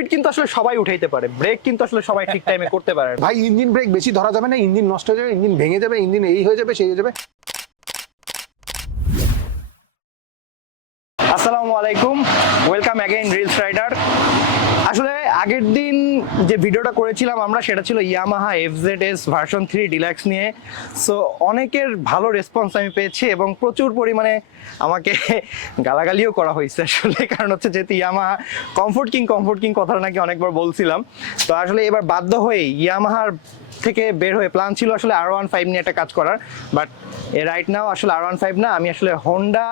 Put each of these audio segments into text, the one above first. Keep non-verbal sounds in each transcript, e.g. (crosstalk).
Speed কিন্তু আসলে সবাই উঠাইতে পারে। ব্রেক কিন্তু আসলে সবাই ঠিক টাইমে করতে পারে ভাই ইঞ্জিন ব্রেক বেশি ধরা যাবে না ইঞ্জিন নষ্ট হয়ে যাবে ইঞ্জিন ভেঙে যাবে ইঞ্জিন এই হয়ে যাবে সেই হয়ে যাবে। আসসালামু আলাইকুম। ওয়েলকাম অ্যাগেইন রিলস রাইডার আসলে আগের দিন যে ভিডিওটা করেছিলাম আমরা সেটা ছিল Yamaha F Z S version three deluxe নিয়ে। সো অনেকের ভালো রেসপন্স আমি পেয়েছি এবং প্রচুর পরিমাণে আমাকে (laughs) গালাগালিও করা হয়েছে আসলে। কারণ হচ্ছে যেহেতু Yamaha comfort king comfort king কথাটা নাকি অনেকবার বলছিলাম। তো আসলে এবার বাধ্য হয়ে ইয়ামাহার থেকে বের হয়ে প্ল্যান ছিল আসলে আর ওয়ান ফাইভ নিয়ে একটা কাজ করার। বাট এ রাইট নাও আসলে আর ওয়ান ফাইভ না, আমি আসলে হোন্ডা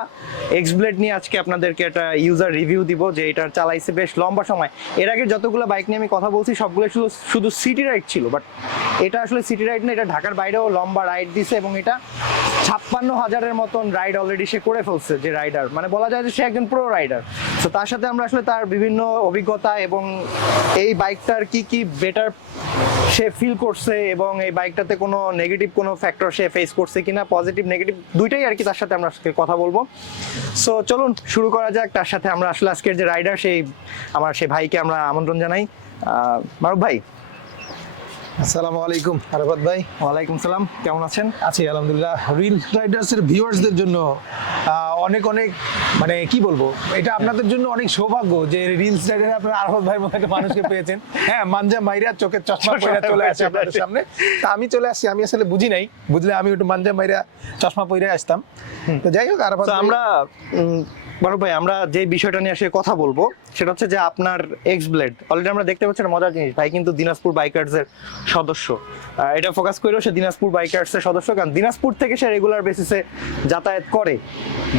এক্স ব্লেড নিয়ে আজকে আপনাদেরকে একটা ইউজার রিভিউ দিব যে এটা চালাইছে বেশ লম্বা সময়। এর আগে যতগুলো বাইক নিয়ে আমি কথা বলছি সবগুলো শুধু শুধু সিটি রাইড ছিল বাট এটা আসলে সিটি রাইড না, এটা ঢাকার বাইরেও লম্বা রাইড দিছে এবং এটা ছাপ্পান্ন হাজারের মতন রাইড অলরেডি সে করে ফেলছে যে রাইডার মানে বলা যায় যে সে একজন প্রো রাইডার তো তার সাথে আমরা আসলে তার বিভিন্ন অভিজ্ঞতা এবং এই বাইকটার কি কি বেটার সে ফিল করছে এবং এই বাইকটাতে কোনো নেগেটিভ কোনো ফ্যাক্টর সে ফেস করছে কিনা পজিটিভ নেগেটিভ দুইটাই আর কি তার সাথে আমরা আজকে কথা বলব। সো চলুন, শুরু করা যাক। তার সাথে আমরা আসলে আজকের যে রাইডার সেই, আমার সেই ভাইকে আমরা আমন্ত্রণ জানাই। মারুফ ভাই। আসসালামু আলাইকুম আরাফাত ভাই। ওয়ালাইকুম সালাম কেমন আছেন? আছি আলহামদুলিল্লাহ। রিল রাইডার্স এর ভিউয়ার্সদের জন্য অনেক অনেক মানে কি বলব এটা আপনাদের জন্য অনেক সৌভাগ্য যে রিলস রাইডারে আপনারা আরফত ভাইয়ের মতো একটা মানুষকে পেয়েছেন। হ্যাঁ মানজা মাইরা চোখের চশমা পরে চলে আসে আপনাদের সামনে। তা আমি চলে আসছি আমি আসলে বুঝি নাই বুঝলে আমি একটু মানজা মাইরা চশমা পরে আসতাম। তো যাই হোক আরাফাত আমরা মারুফ ভাই, আমরা যে বিষয়টা নিয়ে আসলে কথা বলব, সেটা হচ্ছে যে আপনার এক্স ব্লেড অলরেডি আমরা দেখতে পাচ্ছি মজার জিনিস, ভাই কিন্তু দিনাজপুর বাইকার্স এর সদস্য এটা ফোকাস করেও সে দিনাজপুর বাইকার্স এর সদস্য, কারণ দিনাজপুর থেকে সে রেগুলার বেসিসে যাতায়াত করে।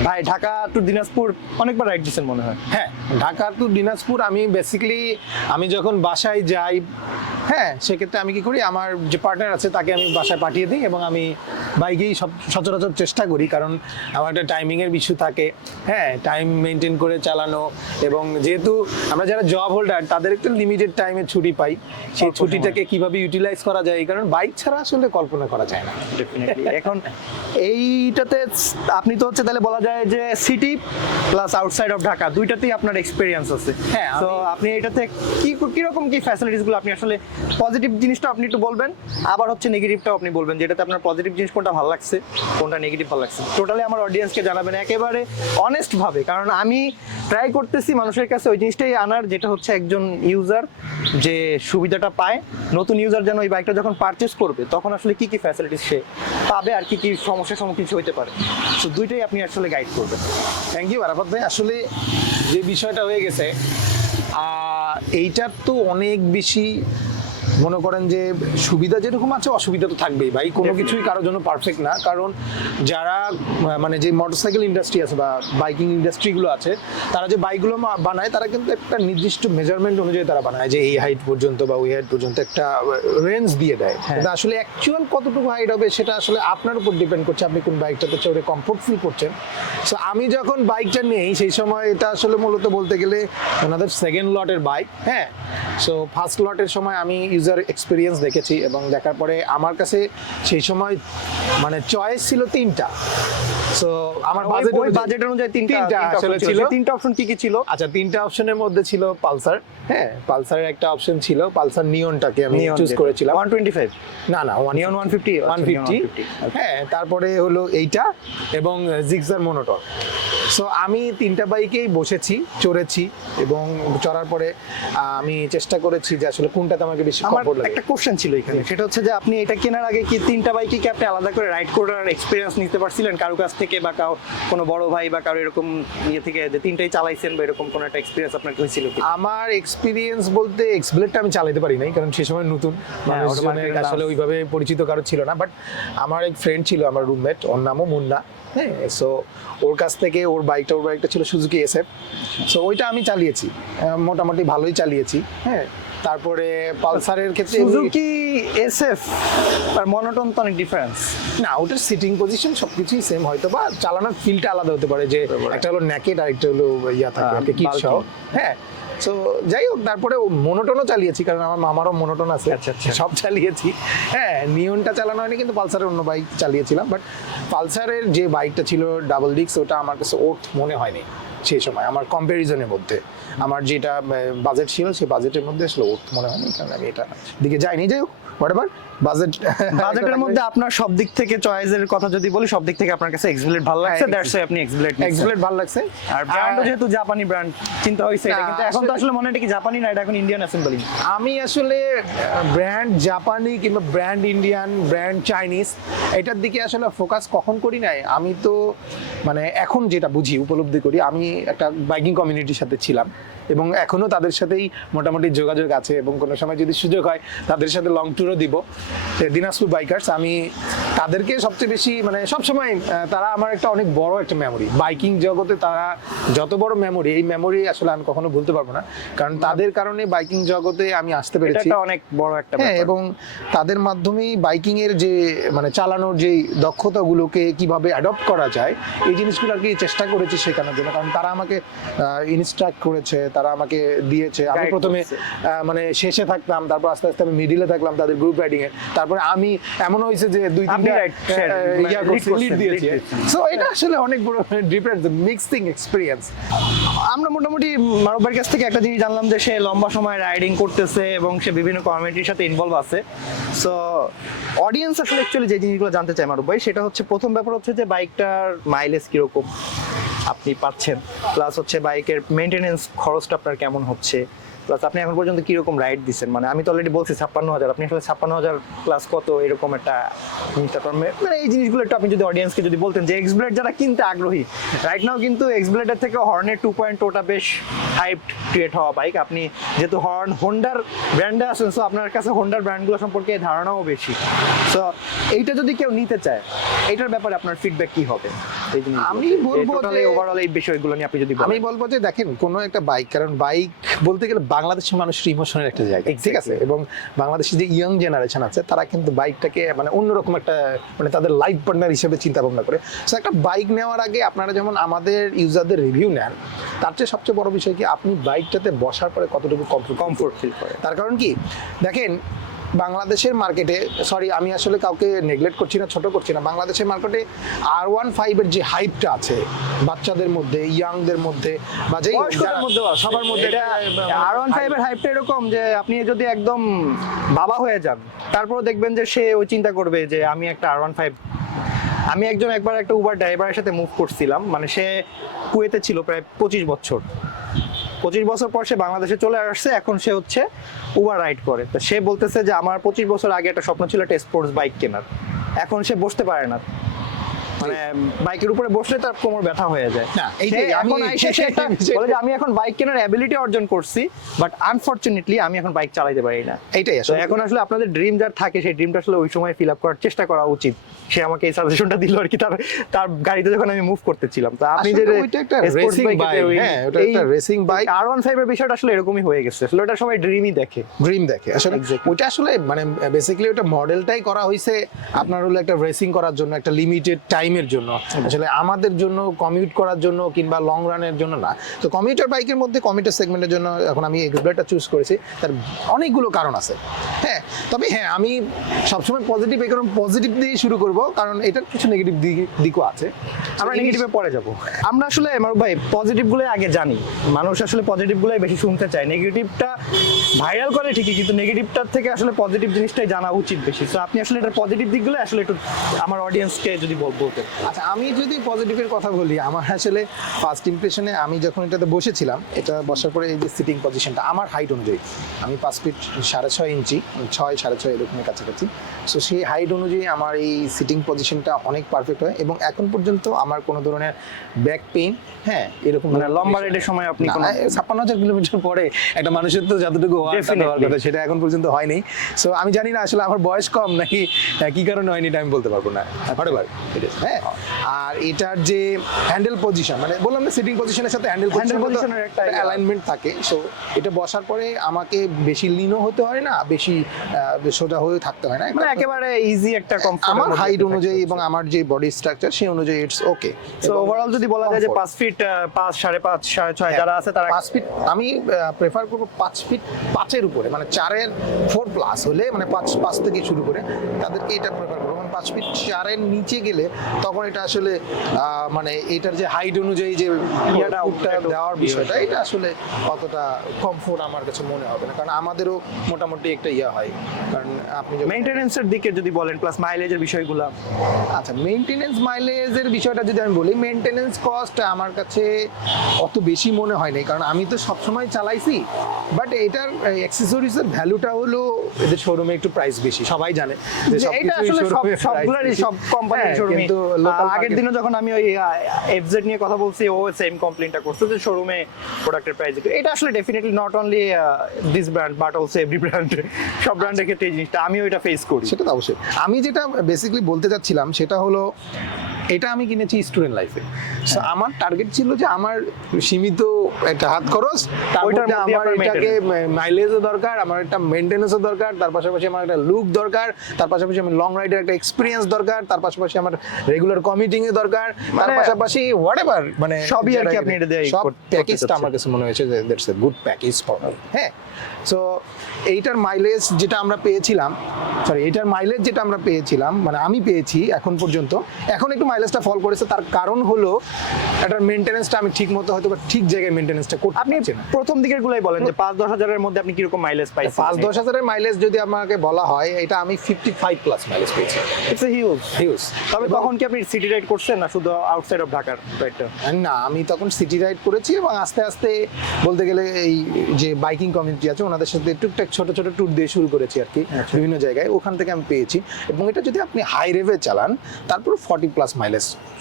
ভাই, ঢাকা টু দিনাজপুর অনেকবার রাইড দিচ্ছেন মনে হয়। হ্যাঁ ঢাকা টু দিনাজপুর আমি বেসিক্যালি আমি যখন বাসায় যাই হ্যাঁ সেক্ষেত্রে আমি কি করি, আমার যে পার্টনার আছে, তাকে আমি বাসায় পাঠিয়ে দিই এবং আমি বাইকেই সব সচরাচর চেষ্টা করি, কারণ আমার একটা টাইমিংয়ের ইস্যু থাকে। হ্যাঁ টাইম মেনটেন করে চালানো এবং যেহেতু আমরা যারা জব হোল্ডার তাদের একটু লিমিটেড টাইমে ছুটি পাই। সেই ছুটিটাকে কীভাবে ইউটিলাইজ করা যায়? এই কারণ বাইক ছাড়া আসলে কল্পনা করা যায় না। এখন এইটাতে আপনি তো হচ্ছে তাহলে বলা যায় যে city plus outside of Dhaka দুইটাতেই আপনার এক্সপিরিয়েন্স আছে। হ্যাঁ, তো আপনি এটাতে কি কীরকম কি ফ্যাসিলিটিসগুলো আপনি আসলে পজিটিভ জিনিসটা আপনি একটু বলবেন? আবার হচ্ছে নেগেটিভটাও আপনি বলবেন যেটাতে আপনার পজিটিভ জিনিস কোনটা ভালো লাগছে কোনটা নেগেটিভ ভালো লাগছে। টোটালি আমার অডিয়েন্সকে জানাবেন। একেবারে অনেস্ট ভাবে কারণ আমি ট্রাই করতেছি মানুষের কাছে ওই জিনিসটাই আনার, যেটা হচ্ছে একজন ইউজার যে সুবিধাটা পায়। নতুন ইউজার যেন ওই বাইকটা যখন পারচেস করবে, তখন আসলে কি কি ফ্যাসিলিটিস সে পাবে আর কি কি সমস্যার সম্মুখীন হতে পারে। তো দুইটাই আপনি আসলে গাইড করবেন। থ্যাংক ইউ আরাফাত ভাই। আসলে যে বিষয়টা হয়ে গেছে এইটার তো অনেক বেশি মনে করেন যে সুবিধা যেরকম আছে অসুবিধা তো থাকবেই ভাই। কোনো কিছুই কারোর জন্য পারফেক্ট না। কারণ যারা মানে যে মোটরসাইকেল ইন্ডাস্ট্রি আছে বা বাইকিং ইন্ডাস্ট্রিগুলো আছে তারা যে বাইকগুলো বানায় তারা কিন্তু একটা নির্দিষ্ট মেজারমেন্ট অনুযায়ী তারা বানায় যে এই হাইট পর্যন্ত বা ওই হাইট পর্যন্ত একটা রেঞ্জ দিয়ে দেয়। হ্যাঁ। কিন্তু আসলে অ্যাকচুয়াল কতটুকু হাইট হবে সেটা আসলে আপনার উপর ডিপেন্ড করছে। আপনি কোন বাইকটাতে চড়ে কমফোর্ট ফিল করছেন। সো আমি যখন বাইকটা নেই সেই সময় এটা আসলে মূলত বলতে গেলে ওনাদের সেকেন্ড লটের বাইক হ্যাঁ? সো ফার্স্ট লটের সময় আমি ইউজার এক্সপিরিয়েন্স দেখেছি এবং দেখার পরে আমার কাছে সেই সময় মানে চয়েস ছিল তিনটা। সো আমার বাজেট বাজেট অনুযায়ী তিনটা আসলে ছিল। তিনটা অপশন কি কি ছিল? আচ্ছা তিনটা অপশনের মধ্যে ছিল পালসার। হ্যাঁ পালসারের একটা অপশন ছিল। পালসার নিয়নটাকে আমি চুজ করেছিলাম। ওয়ান টোয়েন্টি ফাইভ না না নিয়ন ওয়ান ফিফটি ওয়ান ফিফটি হ্যাঁ তারপরে হলো এইটা এবং জিক্সার মোনোটর সো আমি তিনটা বাইকেই বসেছি চড়েছি এবং চড়ার পরে আমি চেষ্টা করেছি যে আসলে কোনটাতে আমাকে বেশি একটা কোশ্চেন ছিল এখানে। সেটা হচ্ছে যে আপনি এটা কেনার আগে কি তিনটা বাইকে কি আপনি আলাদা করে রাইড করার এক্সপিরিয়েন্স নিতে পারছিলেন? কারও কাছ থেকে বা কারও কোনো বড় ভাই বা কারও এরকম ইয়ে থেকে যে তিনটাই চালাইছেন বা এরকম কোনো একটা এক্সপিরিয়েন্স আপনার হয়েছিল আমার এক্সপিরিয়েন্স বলতে এক্সব্লেডটা আমি চালাতে পারি নাই কারণ সে সময় নতুন হ্যাঁ, আসলে ওইভাবে পরিচিত কারও ছিল না বাট আমার এক ফ্রেন্ড ছিল আমার রুমমেট ওর নামও মুন্না হ্যাঁ সো ওর কাছ থেকে ওর বাইকটা ওর বাইকটা ছিল সুজুকি এসএফ সো ওইটা আমি চালিয়েছি মোটামুটি ভালোই চালিয়েছি হ্যাঁ তারপরে পালসারের ক্ষেত্রে সুজুকি এসএফ আর মনোটন তো অনেক ডিফারেন্স না ওটার সিটিং পজিশন সবকিছুই সেম হয়তো বা চালানোর ফিলটা আলাদা হতে পারে যে একটা হলো ন্যাকেট আর একটা হলো ইয়া থাকে আর কি কিট সহ হ্যাঁ সো যাই হোক তারপরে মনোটনও চালিয়েছি কারণ আমার মামারও মনোটন আছে। আচ্ছা, আচ্ছা। সব চালিয়েছি। হ্যাঁ নিয়নটা চালানো হয়নি কিন্তু পালসারের অন্য বাইক চালিয়েছিলাম বাট পালসারের যে বাইকটা ছিল ডাবল ডিক্স ওটা আমার কাছে ওট মনে হয়নি। সেই সময়, আমার কম্প্যারিজনের মধ্যে। আমার যেটা বাজেট ছিল, সেই বাজেটের মধ্যে আসলে ওর মনে হয়নি, কারণ আমি এটা দিকে যাইনি। যাই হোক হোয়াট বাজেট বাজেটের (laughs) মধ্যে আপনার সব দিক থেকে চয়েসের কথা যদি বলি সব দিক থেকে আপনার কাছে এক্সবিলেট ভালো লাগছে দ্যাটস আপনি এক্সবিলেট এক্সপ্লেট ভালো লাগছে। আর ব্র্যান্ডও যেহেতু জাপানি ব্র্যান্ড চিন্তা হয়েছে এটা কিন্তু এখন তো আসলে- মনে হয় কি জাপানি না এটা এখন ইন্ডিয়ান অ্যাসেম্বলি আমি আসলে ব্র্যান্ড জাপানি কিংবা ব্র্যান্ড ইন্ডিয়ান ব্র্যান্ড চাইনিজ এটার দিকে আসলে ফোকাস কখন করি নাই? আমি তো মানে এখন যেটা বুঝি উপলব্ধি করি আমি একটা বাইকিং কমিউনিটির সাথে ছিলাম এবং এখনও তাদের সাথেই মোটামুটি যোগাযোগ আছে এবং কোনো সময় যদি সুযোগ হয় তাদের সাথে লং ট্যুরও দিব। দিনাজপুর বাইকার্স আমি তাদেরকে সবচেয়ে বেশি মানে সবসময় তারা আমার একটা অনেক বড় একটা মেমোরি বাইকিং জগতে তারা যত বড় মেমোরি এই মেমোরি আসলে আমি কখনো ভুলতে পারব না। কারণ তাদের কারণে বাইকিং জগতে আমি আসতে পেরেছি। অনেক বড় একটা হ্যাঁ এবং তাদের মাধ্যমেই বাইকিং এর যে মানে চালানোর যে দক্ষতাগুলোকে কীভাবে অ্যাডপ্ট করা যায় এই জিনিসগুলো আর কি চেষ্টা করেছি শেখানোর জন্য। কারণ তারা আমাকে ইনস্ট্রাক্ট করেছে তারা আমাকে দিয়েছে। আমি প্রথমে মানে শেষে থাকতাম তারপর আস্তে আস্তে আমি মিডিলে থাকলাম তাদের গ্রুপ রাইডিং এ। তারপরে আমি এমন হয়েছে যে দুই আপনি তিনটা right, share, আহ, মানে yeah lead lead lead so এটা আসলে অনেক বড় মিক্সিং এক্সপিরিয়েন্স আমরা মোটামুটি কাছ থেকে একটা জিনিস জানলাম যে সে লম্বা সময় রাইডিং করতেছে এবং সে বিভিন্ন কমিউনিটির সাথে ইনভলভ আছে। সো অডিয়েন্স আসলে অ্যাকচুয়ালি যে জিনিসগুলো জানতে চায় মারুব ভাই সেটা হচ্ছে প্রথম ব্যাপার হচ্ছে যে বাইকটার মাইলেজ কীরকম আপনি পাচ্ছেন। প্লাস হচ্ছে বাইকের মেনটেনেন্স খরচটা আপনার কেমন হচ্ছে। প্লাস আপনি এখন পর্যন্ত কীরকম রাইড দিচ্ছেন মানে আমি তো অলরেডি বলছি ছাপ্পান্ন হাজার। আপনি আসলে ছাপ্পান্ন হাজার প্লাস কত? এরকম একটা তারপর মানে এই জিনিসগুলো একটু আপনি যদি অডিয়েন্সকে যদি বলতেন যে এক্সব্লেড যারা কিনতে আগ্রহী রাইট নাও কিন্তু এক্সব্লেডের থেকে হর্নের টু পয়েন্ট ওটা বেশ হাইপ ক্রিয়েট হওয়া বাইক আপনি যেহেতু হর্ন হোন্ডার ব্র্যান্ডে আছেন সো আপনার কাছে হোন্ডার ব্র্যান্ডগুলো সম্পর্কে ধারণাও বেশি। সো এইটা যদি কেউ নিতে চায় এইটার ব্যাপারে আপনার ফিডব্যাক কি হবে? আমি বলব যে- ওভারঅল এই বিষয়গুলো নিয়ে আপনি যদি আমি বলব যে দেখেন কোনো একটা বাইক কারণ বাইক বলতে গেলে বাংলাদেশের মানুষের ইমোশনের একটা জায়গা ঠিক আছে? এবং বাংলাদেশের যে ইয়াং জেনারেশন আছে তারা কিন্তু বাইকটাকে মানে অন্যরকম একটা মানে তাদের লাইফ পার্টনার হিসেবে চিন্তা ভাবনা করে। সো একটা বাইক নেওয়ার আগে আপনারা যেমন আমাদের ইউজারদের রিভিউ নেন তার চেয়ে সবচেয়ে বড় বিষয় কি আপনি বাইকটাতে বসার পরে কতটুকু কমফোর্ট কমফোর্ট ফিল করে তার কারণ কি? দেখেন বাংলাদেশের মার্কেটে সরি আমি আসলে কাউকে নেগলেক্ট করছি না ছোট করছি না বাংলাদেশের মার্কেটে আর ওয়ান ফাইভের যে হাইপটা আছে বাচ্চাদের মধ্যে ইয়াংদের মধ্যে বা যেই বয়স্কদের মধ্যেও সবার মধ্যে এটা আর ওয়ান ফাইভের হাইপটা এরকম যে আপনি যদি একদম বাবা হয়ে যান তারপরে দেখবেন যে সে ওই চিন্তা করবে যে আমি একটা আর ওয়ান ফাইভ আমি একজন একবার একটা উবার ড্রাইভারের সাথে মুভ করছিলাম মানে সে কুয়েতে ছিল প্রায় পঁচিশ বছর। পঁচিশ বছর পর সে বাংলাদেশে চলে আসছে, এখন সে হচ্ছে উবার রাইড করে। তো সে বলতেছে যে, আমার পঁচিশ বছর আগে একটা স্বপ্ন ছিল একটা স্পোর্টস বাইক কেনার। এখন সে বসতে পারে না। মানে বাইকের উপরে বসলে তার কোমর ব্যথা হয়ে যায়। না, এখন বলে যে আমি এখন বাইক কেনার অ্যাবিলিটি অর্জন করছি বাট আনফরচুনেটলি আমি এখন বাইক চালাতে পারি না। এইটাই আসলে। এখন আসলে আপনাদের ড্রিম যার থাকে সেই ড্রিমটা আসলে ওই সময় ফিল আপ করার চেষ্টা করা উচিত। সে আমাকে এই সাজেশনটা দিল আর কি তার তার গাড়িতে যখন আমি মুভ করতেছিলাম। তো আপনি যে racing bike, হ্যাঁ, ওটা একটা racing bike। আর ওয়ান ফাইভের বিষয়টা আসলে এরকমই হয়ে গেছে। আসলে ওটা সবাই ড্রিমই দেখে। ড্রিম দেখে আসলে. ওইটা আসলে মানে বেসিক্যালি ওটা মডেলটাই করা হয়েছে আপনার হলো একটা রেসিং করার জন্য একটা লিমিটেড টাইমের জন্য। আসলে আমাদের জন্য কমিউট করার জন্য কিংবা লং রানের জন্য না। তো কমিউটার বাইকের মধ্যে কমিউটার সেগমেন্টের জন্য এখন আমি এক্সপ্লেটটা চুজ করেছি। তার অনেকগুলো কারণ আছে। হ্যাঁ তবে হ্যাঁ আমি সবসময় পজিটিভ এই কারণ পজিটিভ দিয়ে শুরু করব। কারণ এটার কিছু নেগেটিভ দিকও আছে। আমরা নেগেটিভে পরে যাব। আমরা আসলে আমার ভাই পজিটিভগুলো আগে জানি। মানুষ আসলে পজিটিভ গুলোই বেশি শুনতে চায়। নেগেটিভটা ভাইরাল করে ঠিকই কিন্তু নেগেটিভটার থেকে আসলে পজিটিভ জিনিসটাই জানা উচিত বেশি। তো আপনি আসলে এটার পজিটিভ দিকগুলো আসলে একটু আমার অডিয়েন্সকে যদি বল- বলতেন আচ্ছা আমি যদি পজিটিভের কথা বলি আমার আসলে ফার্স্ট ইমপ্রেশনে আমি যখন এটাতে বসেছিলাম এটা বসার পরে এই যে সিটিং পজিশনটা আমার হাইট অনুযায়ী আমি পাঁচ ফিট সাড়ে ছয় ইঞ্চি ছয় সাড়ে ছয় এরকমের কাছাকাছি। সো সেই হাইট অনুযায়ী আমার এই সিটিং পজিশনটা অনেক পারফেক্ট হয় এবং এখন পর্যন্ত আমার কোনো ধরনের ব্যাক পেইন হ্যাঁ এরকম মানে লম্বা রাইডের সময় আপনি ছাপ্পান্ন হাজার কিলোমিটার পরে একটা মানুষের তো যতটুকু হওয়ার কথা সেটা এখন পর্যন্ত হয়নি। সো আমি জানি না আসলে আমার বয়স কম নাকি কি কারণে হয়নি এটা আমি বলতে পারব না। হটেবার হ্যাঁ আর এটার যে হ্যান্ডেল পজিশন মানে বললাম না সিটিং পজিশনের সাথে হ্যান্ডেল Handle পজিশনের একটা অ্যালাইনমেন্ট থাকে। সো এটা বসার পরে আমাকে বেশি লিনও হতে হয় না বেশি সোজা হয়ে থাকতে হয় না। মানে একেবারে ইজি একটা কমফোর্ট আমার হাইট অনুযায়ী এবং আমার যে বডি স্ট্রাকচার সেই অনুযায়ী ইটস ওকে তো ওভারঅল যদি বলা যায় যে পাঁচ ফিট পাঁচ সাড়ে পাঁচ সাড়ে ছয় যারা আছে তারা পাঁচ ফিট আমি প্রেফার করব পাঁচ ফিট পাঁচের উপরে মানে চারের ফোর প্লাস হলে মানে পাঁচ পাঁচ থেকে শুরু করে তাদেরকে এটা প্রেফার করব। পাঁচ ফিট চারের নিচে গেলে তখন এটা আসলে মানে এটার যে হাইট অনুযায়ী যে ইয়াটা একটু দেওয়ার ইয়ে বিষয়টা এটা আসলে অতটা কমফোর্ট আমার কাছে মনে হবে না। কারণ আমাদেরও মোটামুটি একটা ইয়ে হয়। কারণ আপনি মেইনটেনেন্সের দিকে যদি বলেন প্লাস মাইলেজের বিষয়গুলো। আচ্ছা মেনটেনেন্স মাইলেজের বিষয়টা যদি আমি বলি মেনটেনেন্স কস্ট আমার কাছে অত বেশি মনে হয় নাই। কারণ আমি তো সবসময় চালাইছি বাট এটার অ্যাক্সেসরিজের ভ্যালুটা হলো এদের শোরুমে একটু প্রাইস বেশি সবাই জানে যে এটা আসলে সব সবগুলোরই সব কোম্পানির হ্যাঁ, শোরুমে কিন্তু local আগের দিনও যখন আমি ওই এফজেড নিয়ে কথা বলছি ও সেম কমপ্লেনটা করছে যে শোরুমে প্রোডাক্টের প্রাইস এটা আসলে definitely not only this brand but also every brand সব ব্র্যান্ডের ক্ষেত্রে এই জিনিসটা আমিও এটা ফেস করি। সেটা তো অবশ্যই। আমি যেটা বেসিক্যালি বলতে চাচ্ছিলাম সেটা হলো এটা আমি কিনেছি স্টুডেন্ট লাইফে। আমার টার্গেট ছিল যে আমার সীমিত একটা হাত খরচ তার ওইটার মধ্যে মধ্যে আমার এটাকে মাইলেজও দরকার আমার একটা মেনটেন্যান্সও দরকার তার পাশাপাশি আমার একটা লুক দরকার তার পাশাপাশি আমি লং রাইডের একটা এক্সপিরিয়েন্স দরকার তার পাশাপাশি আমার রেগুলার কমিটিং এ দরকার তার মানে পাশাপাশি হোয়াট এভার মানে সবই আর কি আপনি এটা দিয়ে সব প্যাকেজটা আমার কাছে মনে হয়েছে যে that's a good package for হ্যাঁ? সো এইটার মাইলেজ যেটা আমরা পেয়েছিলাম সরি এইটার মাইলেজ যেটা আমরা পেয়েছিলাম মানে আমি পেয়েছি এখন পর্যন্ত এখন একটু মাইলেজটা ফল করেছে তার কারণ হলো এটার মেনটেনেন্সটা আমি ঠিক মতো হয়তো বা ঠিক জায়গায় মেনটেনেন্সটা করতে আপনি প্রথম দিকের গুলাই বলেন যে পাঁচ দশ হাজারের মধ্যে আপনি কীরকম মাইলেজ পাইছেন? পাঁচ দশ হাজারের মাইলেজ যদি আমাকে বলা হয় এটা আমি ফিফটি ফাইভ প্লাস মাইলেজ পেয়েছি। ইটস এ হিউজ হিউজ তবে তখন কি আপনি সিটি রাইড করছেন না শুধু আউটসাইড অফ ঢাকার রাইডটা না আমি তখন সিটি রাইড করেছি এবং আস্তে আস্তে বলতে গেলে এই যে বাইকিং কমিউনিটি আছে ওনাদের সাথে টুকটাক ছোট ছোট ট্যুর দিয়ে শুরু করেছি আর কি আচ্ছা। বিভিন্ন জায়গায়। ওখান থেকে আমি পেয়েছি। এবং এটা যদি আপনি হাই রেভে চালান তারপর ফর্টি প্লাস মাইলেজ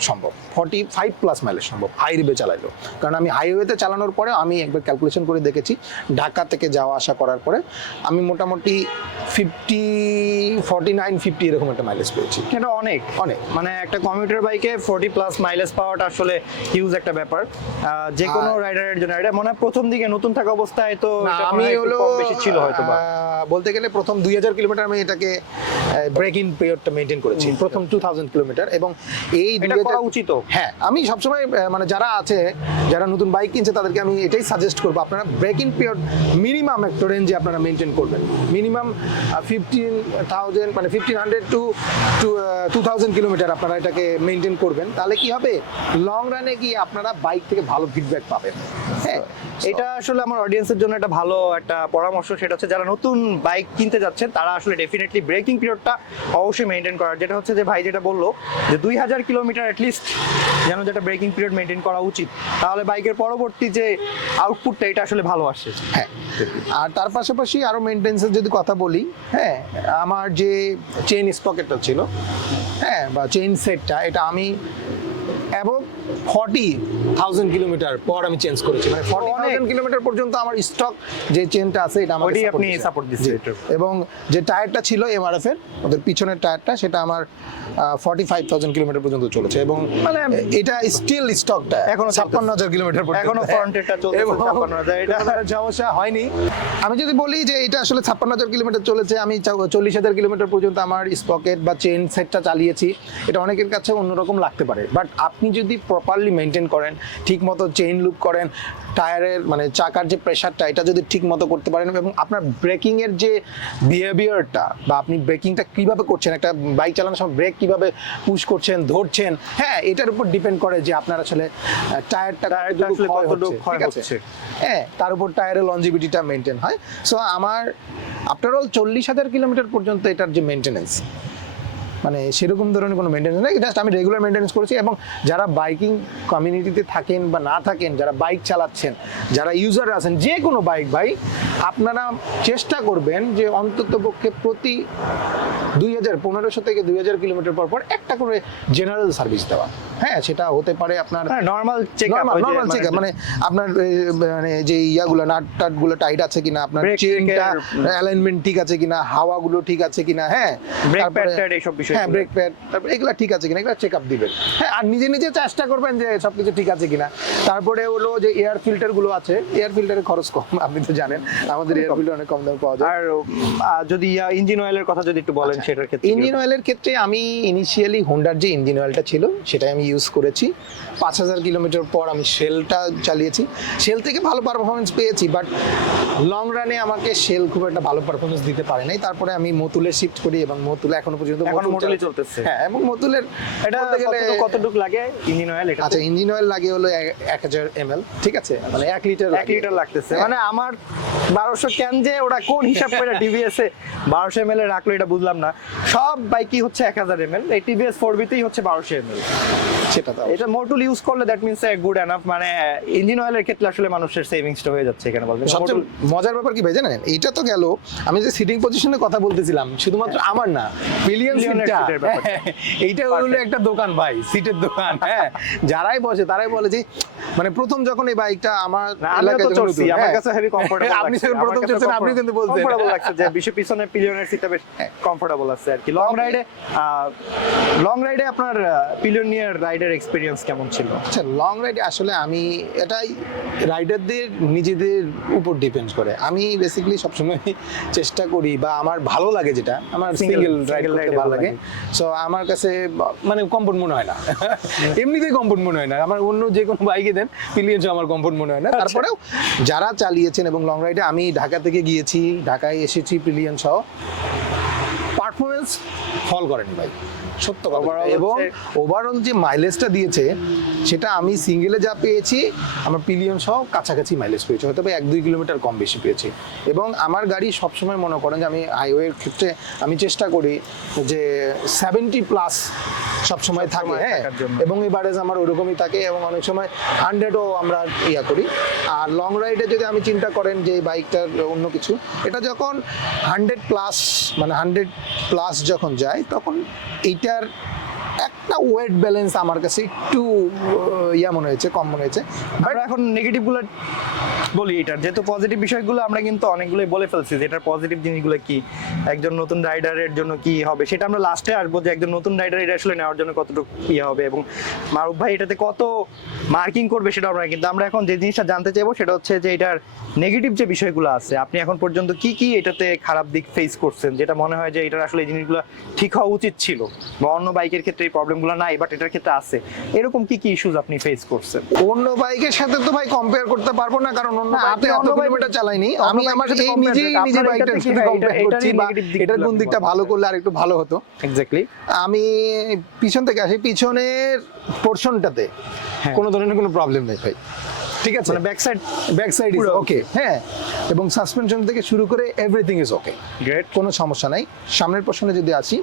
সম্ভব। ফর্টি ফাইভ প্লাস মাইলেজ সম্ভব হাই রেভে চালাইলো কারণ আমি হাইওয়েতে চালানোর পরে আমি একবার ক্যালকুলেশন করে দেখেছি ঢাকা থেকে যাওয়া আসা করার পরে আমি মোটামুটি ফিফটি ফর্টি নাইন ফিফটি এরকম একটা মাইলেজ পেয়েছি। এটা অনেক। অনেক। মানে একটা কমিউটার বাইকে ফোর্টি প্লাস মাইলেজ পাওয়াটা আসলে হিউজ একটা ব্যাপার। যে কোনো রাইডারের জন্য। এটা মনে হয় প্রথম দিকে নতুন থাকা অবস্থায় তো আমি হলো বেশি ছিল হয়তো বলতে গেলে প্রথম দুই হাজার কিলোমিটার আমি এটাকে ব্রেক ইন পিরিয়ডটা মেনটেন করেছি। প্রথম টু থাউজেন্ড কিলোমিটার এবং এই এটা 2000 করা উচিত। হ্যাঁ আমি সবসময় মানে যারা আছে যারা নতুন বাইক কিনছে তাদেরকে আমি এটাই সাজেস্ট করব আপনারা ব্রেক ইন পিরিয়ড মিনিমাম একটা রেঞ্জে আপনারা মেনটেন করবেন। মিনিমাম ফিফটিন থাউজেন্ড মানে fifteen hundred two two two thousand kilometre আপনারা এটাকে মেনটেন করবেন। তাহলে কি হবে? লং রানে গিয়ে আপনারা বাইক থেকে ভালো ফিডব্যাক পাবেন। হ্যাঁ এটা আসলে আমার অডিয়েন্সের জন্য একটা ভালো একটা পরামর্শ সেটা হচ্ছে যারা নতুন বাইক কিনতে যাচ্ছেন তারা আসলে ডেফিনেটলি ব্রেকিং পিরিয়ডটা অবশ্যই মেনটেন করার। যেটা হচ্ছে যে ভাই যেটা বলল যে দুই হাজার কিলোমিটার অ্যাটলিস্ট যেন যেটা ব্রেকিং পিরিয়ড মেনটেন করা উচিত। তাহলে বাইকের পরবর্তী যে আউটপুটটা এটা আসলে ভালো আসে হ্যাঁ। আর তার পাশাপাশি আরও মেনটেন্সের যদি কথা বলি হ্যাঁ আমার যে চেন স্পকেটটা ছিল হ্যাঁ বা চেন সেটটা এটা আমি এবং ফর্টি থাউজেন্ড কিলোমিটার পর আমি চেঞ্জ করেছি। মানে ফর্টি থাউজেন্ড কিলোমিটার পর্যন্ত আমার স্টক যে চেনটা আছে এটা আমাকে আপনি দিচ্ছে। support দিচ্ছে জি। এটার। এবং যে টায়ারটা ছিল এমআরএফ এর ওদের পিছনের টায়ারটা সেটা আমার ফর্টি ফাইভ থাউজেন্ড কিলোমিটার পর্যন্ত চলেছে। এবং মানে এটা স্টিল স্টকটা এখনও ছাপ্পান্ন হাজার কিলোমিটার পর্যন্ত। এখনও ফ্রন্টেরটা চলছে এবং 56,000 এটা- সমস্যা হয়নি। আমি যদি বলি যে এটা আসলে ছাপ্পান্ন হাজার কিলোমিটার চলেছে আমি চল্লিশ হাজার কিলোমিটার পর্যন্ত আমার স্পকেট বা চেন সেটটা চালিয়েছি। এটা অনেকের কাছে অন্যরকম লাগতে পারে। বাট আপনি যদি প্রপারলি মেনটেন করেন ঠিক মতো চেইন লুপ করেন টায়ারের মানে চাকার যে প্রেশারটা এটা যদি ঠিক মতো করতে পারেন এবং আপনার ব্রেকিং এর যে বিহেভিয়ারটা বা আপনি ব্রেকিংটা কীভাবে করছেন একটা বাইক চালানোর সময় ব্রেক কীভাবে পুশ করছেন ধরছেন হ্যাঁ এটার উপর ডিপেন্ড করে যে আপনার আসলে টায়ারটা ক্ষয় হচ্ছে। হ্যাঁ তার উপর টায়ারের লঞ্জিভিটিটা মেনটেন হয় সো আমার আফটার অল চল্লিশ হাজার কিলোমিটার পর্যন্ত এটার যে মেনটেনেন্স মানে সেরকম ধরনের কোনো মেনটেন্স নেই জাস্ট আমি রেগুলার মেনটেন্স করেছি এবং যারা বাইকিং কমিউনিটিতে থাকেন বা না থাকেন যারা বাইক চালাচ্ছেন যারা ইউজার আছেন যে কোনো বাইক ভাই আপনারা চেষ্টা করবেন যে অন্তত পক্ষে প্রতি দুই হাজার পনেরোশো থেকে দুই হাজার কিলোমিটার পর পর একটা করে জেনারেল সার্ভিস দেওয়া। হ্যাঁ সেটা হতে পারে আপনার হ্যাঁ নর্মাল চেক নরমাল চেক মানে আপনার মানে যে ইয়াগুলো নাট টাটগুলো টাইট আছে কিনা আপনার চেনটা অ্যালাইনমেন্ট ঠিক আছে কিনা হাওয়াগুলো ঠিক আছে কিনা হ্যাঁ তারপরে- এইসব হ্যাঁ ব্রেক প্যাড তারপরে এগুলো ঠিক আছে কিনা এগুলো চেক আপ দিবেন। হ্যাঁ আর নিজে নিজে চেষ্টা করবেন যে সবকিছু ঠিক আছে কিনা। তারপরে হলো যে এয়ার ফিল্টারগুলো আছে এয়ার ফিল্টারের খরচ কম আপনি তো জানেন। আমাদের এয়ার ফিল্টার অনেক কম দামে পাওয়া যায়। আর যদি ইঞ্জিন অয়েলের কথা যদি একটু বলেন সেটার ক্ষেত্রে ইঞ্জিন অয়েলের ক্ষেত্রে আমি ইনিশিয়ালি হোন্ডার যে ইঞ্জিন অয়েলটা ছিল সেটাই আমি ইউজ করেছি। পাঁচ হাজার কিলোমিটার পর আমি শেলটা চালিয়েছি। শেল থেকে ভালো পারফরমেন্স পেয়েছি বাট লং রানে আমাকে শেল খুব একটা ভালো পারফরমেন্স দিতে পারে নাই। তারপরে আমি মতুলে শিফট করি এবং মতুলে এখনও পর্যন্ত চলতেছে। হ্যাঁ এবং মতুলের এটা গেলে কতটুকু- লাগে ইঞ্জিন অয়েল এটা আচ্ছা ইঞ্জিন অয়েল লাগে হলো এক- এক হাজার এম ঠিক আছে? মানে এক লিটার এক লিটার লাগতেছে। হ্যাঁ। মানে আমার বারোশো ক্যান যে ওরা কোন হিসাব করে টিভিএস এ বারোশো এম এল রাখল এটা বুঝলাম না। সব বাইকই হচ্ছে এক হাজার এম এল এই টিভিএস বিতেই হচ্ছে বারোশো এম এল সেটা তো এটা মোটুল ইউজ করলে দ্যাট মিনস গুড এনাফ মানে ইঞ্জিন অয়েলের ক্ষেত্রে আসলে মানুষের সেভিংসটা হয়ে যাচ্ছে এখানে বলবেন সবচেয়ে মজার ব্যাপার কি ভাই জানেন? এইটা তো গেল আমি যে সিটিং পজিশনের কথা বলতেছিলাম শুধুমাত্র আমার না বিলিয়ন এর ব্যাপারটা। এইটা হলো একটা দোকান ভাই সিটের দোকান হ্যাঁ। যারাই বসে তারাই বলে যে মানে প্রথম যখন এই বাইকটা আমার এলাকায় আমার হ্যাঁ। কাছে হেভি কমফোর্টেবল আপনি যখন প্রথম আপনি কিন্তু বলছেন। কমফোর্টেবল লাগছে যে বিশ্ব পিছনে পিলিয়নের সিটটা বেশ কমফোর্টেবল আছে আর কি। লং রাইডে লং রাইডে আপনার পিলিয়নিয়ার রাইডের এক্সপিরিয়েন্স কেমন ছিল? আচ্ছা লং রাইড আসলে আমি এটাই রাইডারদের নিজেদের উপর ডিপেন্ড করে। আমি বেসিক্যালি সবসময় চেষ্টা করি বা আমার ভালো লাগে যেটা আমার সিঙ্গেল রাইড ভালো লাগে। সো আমার কাছে মানে কমফোর্ট মনে হয় না। এমনিতেই কমফোর্ট মনে হয় না। আমার অন্য যে কোনো বাইকে দেন পিলিয়ন্স আমার কমফোর্ট মনে হয় না। আচ্ছা। তারপরেও যারা চালিয়েছেন এবং লং রাইডে আমি ঢাকা থেকে গিয়েছি ঢাকায় এসেছি পিলিয়ন সহ পারফরমেন্স ফল করেনি ভাই। সত্য কথা। এবং ওভারঅল যে মাইলেজটা দিয়েছে সেটা আমি সিঙ্গেলে যা পেয়েছি আমার পিলিয়ন সহ কাছাকাছি মাইলেজ পেয়েছি। হয়তো এক দুই কিলোমিটার কম বেশি পেয়েছি। এবং আমার গাড়ি সবসময় মনে করেন যে আমি হাইওয়ের ক্ষেত্রে আমি চেষ্টা করি যে সেভেন্টি প্লাস সবসময় থাকে হ্যাঁ। এবং এবারে আমার ওরকমই থাকে এবং অনেক সময় হান্ড্রেডও আমরা ইয়া করি। আর লং রাইডে যদি আমি চিন্তা করেন যে বাইকটার অন্য কিছু এটা যখন হান্ড্রেড প্লাস মানে হান্ড্রেড প্লাস যখন যায় তখন এইটার একটা ওয়েট ব্যালেন্স আমার কাছে একটু ইয়া মনে হয়েছে, কম মনে হয়েছে। আমরা এখন নেগেটিভগুলো বলি এটার যেহেতু পজিটিভ বিষয়গুলো আমরা কিন্তু অনেকগুলোই বলে ফেলছি যে এটার পজিটিভ জিনিসগুলো কি, একজন নতুন রাইডারের জন্য কি হবে? সেটা আমরা লাস্টে আসব যে একজন নতুন রাইডার এটা আসলে নেওয়ার জন্য কতটুকু ইয়ে হবে এবং মারুফ ভাই এটাতে কত মার্কিং করবে সেটা আমরা কিন্তু, আমরা এখন যে জিনিসটা জানতে চাইব সেটা হচ্ছে যে এটার নেগেটিভ যে বিষয়গুলো আছে, আপনি এখন পর্যন্ত কি কি এটাতে খারাপ দিক ফেস করছেন? যেটা মনে হয় যে এটার আসলে এই জিনিসগুলো ঠিক হওয়া উচিত ছিল বা অন্য বাইকের ক্ষেত্রে এই প্রবলেমগুলো নাই বাট এটার ক্ষেত্রে আছে। এরকম কি কি ইস্যুস আপনি ফেস করছেন? অন্য বাইকের সাথে তো ভাই কম্পেয়ার করতে পারব না কারণ অন্য বাইকে বাইক- কিলোমিটার চালাইনি আমি আমার সাথে এই নিজেই নিজে বাইকটা কম্পেয়ার করছি বা এটার কোন দিকটা ভালো করলে আর একটু ভালো হতো। এক্স্যাক্টলি আমি পিছন থেকে আসি পিছনের পোর্শনটাতে হ্যাঁ। কোনো ধরনের কোনো প্রবলেম নেই ভাই। ঠিক আছে মানে back side back side is okay হ্যাঁ এবং সাসপেনশন থেকে শুরু করে এভরিথিং ইজ ওকে গ্রেট কোনো সমস্যা নাই। সামনের প্রশ্নে যদি আসি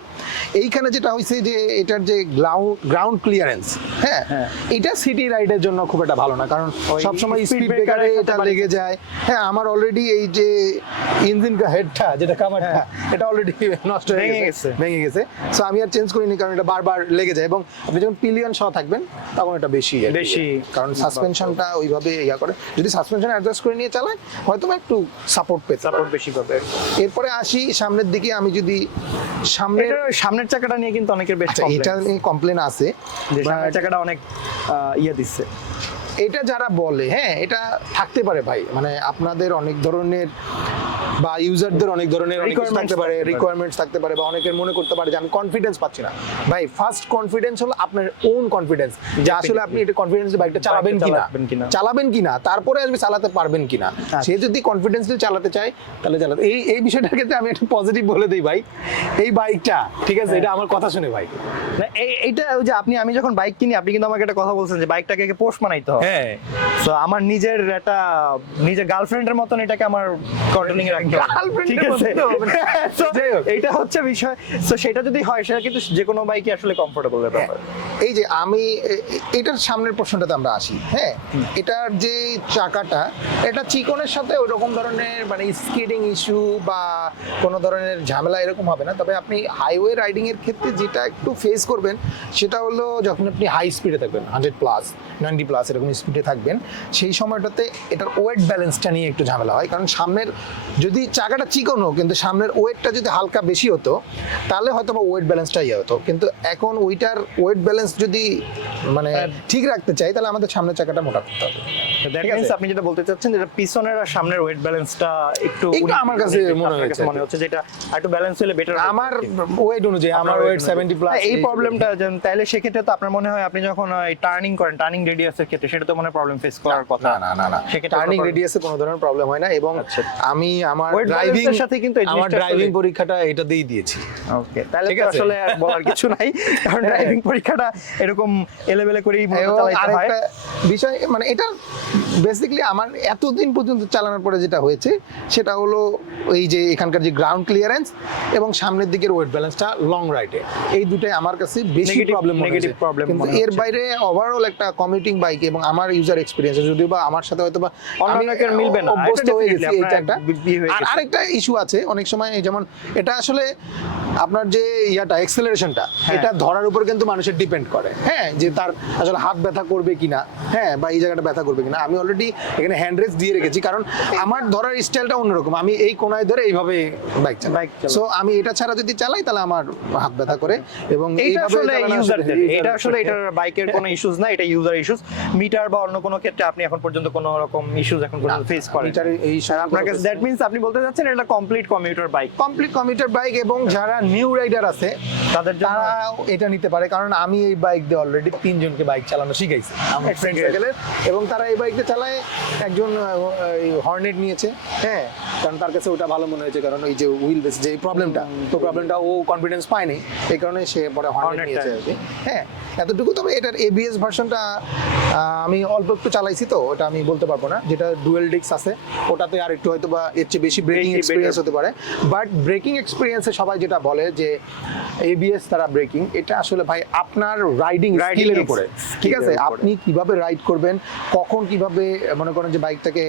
এইখানে যেটা হয়েছে যে এটার যে গ্রাউন্ড গ্রাউন্ড ক্লিয়ারেন্স হ্যাঁ হ্যাঁ। এটা সিটি রাইডের জন্য খুব একটা ভালো না কারণ সবসময় স্পিড ব্রেকারে এটা লেগে যায়। হ্যাঁ আমার অলরেডি এই যে ইঞ্জিন হেডটা যেটা কাভারটা এটা অলরেডি (laughs) নষ্ট হয়ে গেছে। ভেঙে গেছে। সো আমি আর চেঞ্জ করিনি কারণ এটা বারবার লেগে যায়। এবং আপনি যখন পিলিয়ন সহ থাকবেন তখন এটা বেশি বেশি। কারণ সাসপেনশনটা ওইভাবে ইয়া করে। যদি সাসপেনশন অ্যাডজাস্ট করে নিয়ে চালায় হয়তো বা একটু সাপোর্ট পেতে সাপোর্ট বেশি পাবে। এরপরে আসি সামনের দিকে আমি যদি সামনের সামনের চাকাটা নিয়ে কিন্তু অনেকের বেশ আচ্ছা, এটা নিয়ে কমপ্লেন আছে যে সামনের চাকাটা অনেক ইয়ে দিচ্ছে। এটা যারা বলে হ্যাঁ এটা থাকতে পারে ভাই। মানে আপনাদের অনেক ধরনের বা ইউজারদের অনেক ধরনের থাকতে পারে রিকোয়ারমেন্টস থাকতে পারে বা অনেকের মনে করতে পারে যে আমি কনফিডেন্স পাচ্ছি না। ভাই ফার্স্ট কনফিডেন্স হলো আপনার ওন কনফিডেন্স যে আসলে আপনি এটা কনফিডেন্স বাইকটা চালাবেন কিনা। চালাবেন কিনা। তারপরে আসবে চালাতে পারবেন কিনা। আচ্ছা। সে যদি কনফিডেন্সলি চালাতে চায় তাহলে চালাতে এই এই বিষয়টার ক্ষেত্রে আমি একটা পজিটিভ বলে দিই ভাই। এই বাইকটা ঠিক আছে? এটা আমার কথা শুনে ভাই। না এই- এইটা ওই যে আপনি আমি যখন বাইক কিনি আপনি কিন্তু আমাকে একটা কথা বলছেন যে বাইকটাকে পোস্ট বানাইতে হবে। হ্যাঁ। তো আমার নিজের একটা নিজের গার্লফ্রেন্ডের মতন এটাকে আমার কন্ট্রোলিং এ ঠিক আছে। (laughs) এইটা হচ্ছে বিষয়। তো সেটা যদি হয় সেটা কিন্তু যে কোনো বাইকে আসলে কমফোর্টেবল ব্যাপার। এই যে আমি এটার সামনের প্রশ্নটাতে আমরা আসি হ্যাঁ? এটার যে চাকাটা এটা চিকনের সাথে ওই রকম ধরনের মানে স্কিডিং ইস্যু বা কোনো ধরনের ঝামেলা এরকম হবে না। তবে আপনি হাইওয়ে রাইডিং এর ক্ষেত্রে যেটা একটু ফেস করবেন সেটা হলো যখন আপনি হাই স্পিডে থাকবেন হান্ড্রেড প্লাস নাইনটি প্লাস এরকম স্পিডে থাকবেন সেই সময়টাতে এটার ওয়েট ব্যালেন্সটা নিয়ে একটু ঝামেলা হয়। কারণ সামনের যদি চাকাটা চিকনও কিন্তু সামনের ওয়েটটা যদি হালকা বেশি হতো তাহলে হয়তো বা ওয়েট ব্যালেন্সটা ইয়ে হতো। কিন্তু এখন ওইটার ওয়েট ব্যালেন্স যদি মানে ঠিক রাখতে চাই তাহলে আমাদের সামনের চাকাটা মোটা করতে হবে। দ্যাট মিন্স আপনি যেটা বলতে চাচ্ছেন যেটা পিছনের আর সামনের ওয়েট ব্যালেন্সটা একটু একটু আমার কাছে মনে কাছে হয়েছে। মনে হচ্ছে যেটা একটু ব্যালেন্স হলে বেটার আমার ওয়েট অনুযায়ী আমার ওয়েট সেভেন্টি প্লাস এই প্রবলেমটা তাইলে সেক্ষেত্রে তো আপনার মনে হয় আপনি যখন টার্নিং করেন টার্নিং রেডিয়াসের ক্ষেত্রে সেটা তো মনে প্রবলেম ফেস করার কথা। না না না না। সেক্ষেত্রে টার্নিং রেডিয়াসে কোনো ধরনের প্রবলেম হয় না এবং আচ্ছা। আমি আমার আমার ড্রাইভিং এর সাথে কিন্তু আমার ড্রাইভিং পরীক্ষাটা এটা দিয়েছি। ওকে তাহলে তো আসলে আর বলার কিছু নাই কারণ হ্যাঁ। ড্রাইভিং পরীক্ষাটা এরকম এলেবেলে করেই হয়। বিষয় মানে এটা বেসিক্যালি আমার এতদিন পর্যন্ত চালানোর পরে যেটা হয়েছে সেটা হলো এই যে এখানকার যে গ্রাউন্ড ক্লিয়ারেন্স এবং সামনের দিকের ওয়েট ব্যালেন্সটা লং রাইডে এই দুটাই আমার কাছে বেশি প্রবলেম problem কিন্তু এর বাইরে ওভারঅল একটা কমিউটিং বাইক এবং আমার ইউজার এক্সপিরিয়েন্স যদিও বা আমার সাথে হয়তো বা মিলবে না। অভ্যস্ত এটা হয়ে গেছি এইটা একটা হয়ে আর আরেকটা ইস্যু আছে অনেক সময় যেমন এটা আসলে আপনার যে ইয়াটা এক্সেলারেশনটা হ্যাঁ। এটা ধরার উপর কিন্তু মানুষের ডিপেন্ড করে। হ্যাঁ যে তার আসলে হাত ব্যথা করবে কিনা হ্যাঁ বা এই জায়গাটা ব্যথা করবে কিনা। আমি অলরেডি এখানে হ্যান্ড রেস্ট দিয়ে রেখেছি কারণ আমার ধরার স্টাইলটা অন্যরকম। আমি এই কোনায় ধরে এইভাবে বাইক চালাই। সো আমি এটা ছাড়া যদি চালাই তাহলে আমার হাত ব্যথা করে এবং এইভাবে আসলে ইউজারদের এটা আসলে এটার বাইকের কোনো ইস্যুস না এটা ইউজার ইস্যুস মিটার বা অন্য কোনো ক্ষেত্রে আপনি এখন পর্যন্ত কোনো রকম ইস্যুস এখন পর্যন্ত ফেস করেন মিটারে এই আর আপনার কাছে দ্যাট মিন্স আপনি বলতে চাচ্ছেন এটা complete commuter bike complete commuter bike এবং যারা নিউ রাইডার আছে তাদের জন্য এটা নিতে পারে কারণ আমি এই বাইক দিয়ে অলরেডি তিনজনকে বাইক চালানো শিখাইছি আমার Excellent. ফ্রেন্ড সার্কেলের এবং তারা এই বাইকটা চালায় একজন হর্নেট নিয়েছে হ্যাঁ কারণ তার কাছে ওটা ভালো মনে হয়েছে কারণ ওই যে হুইল বেস যে প্রবলেমটা তো প্রবলেমটা ও কনফিডেন্স পায়নি এই কারণে সে পরে হর্নেট নিয়েছে। হ্যাঁ এতটুকু তবে এটার এবিএস ভার্সনটা আমি অল্প একটু চালাইছি তো ওটা আমি বলতে পারব না যেটা ডুয়েল ডিক্স আছে ওটাতে আর একটু হয়তো বা এর চেয়ে বেশি ব্রেকিং বেশি এক্সপিরিয়েন্স better। হতে পারে। বাট ব্রেকিং এক্সপিরিয়েন্সে সবাই যেটা বলে যে এবিএস তারা ব্রেকিং এটা আসলে ভাই আপনার রাইডিং স্কিলের উপরে। ঠিক আছে? আপনি কীভাবে রাইড করবেন কখন কীভাবে মনে করেন যে বাইকটাকে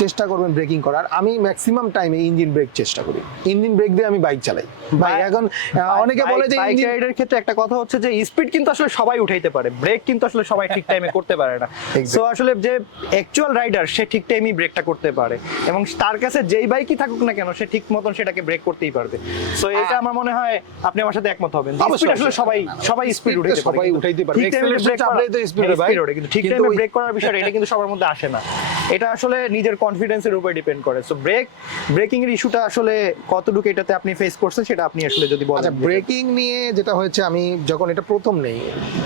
চেষ্টা করবেন ব্রেকিং করার আমি ম্যাক্সিমাম টাইমে ইঞ্জিন ব্রেক চেষ্টা করি। ইঞ্জিন ব্রেক দিয়ে আমি বাইক চালাই। ভাই এখন অনেকে বলে যে বাইক ইঞ্জিন রাইডের ক্ষেত্রে একটা কথা হচ্ছে যে স্পিড কিন্তু আসলে সবাই উঠাইতে পারে। ব্রেক কিন্তু আসলে সবাই ঠিক টাইমে করতে পারে না। সো আসলে যে অ্যাকচুয়াল রাইডার সে ঠিক টাইমই ব্রেকটা করতে পারে। এবং তার কাছে যেই বাইকই থাকুক না কেন সে ঠিক মতন সেটাকে ব্রেক করতেই পারবে। সো এটা আমার মনে হয় আপনি আমার সাথে একমত হবেন। স্পিড আসলে সবাই সবাই স্পিড উঠাইতে পারে সবাই উঠাইতে পারে। ঠিক টাইমে ব্রেক চাপলেই তো করা হয় ভাই। কিন্তু ঠিক টাইমে ব্রেক করার বিষয়টা এটা কিন্তু সবার মধ্যে আসে না। এটা আসলে নিজের কনফিডেন্সের উপরে ডিপেন্ড করে। সো ব্রেক ব্রেকিং এর ইস্যুটা আসলে কতটুকু এটাতে আপনি ফেস করছেন সেটা আপনি আসলে যদি বলেন। আচ্ছা ব্রেকিং নিয়ে যেটা হয়েছে আমি যখন এটা প্রথম নেই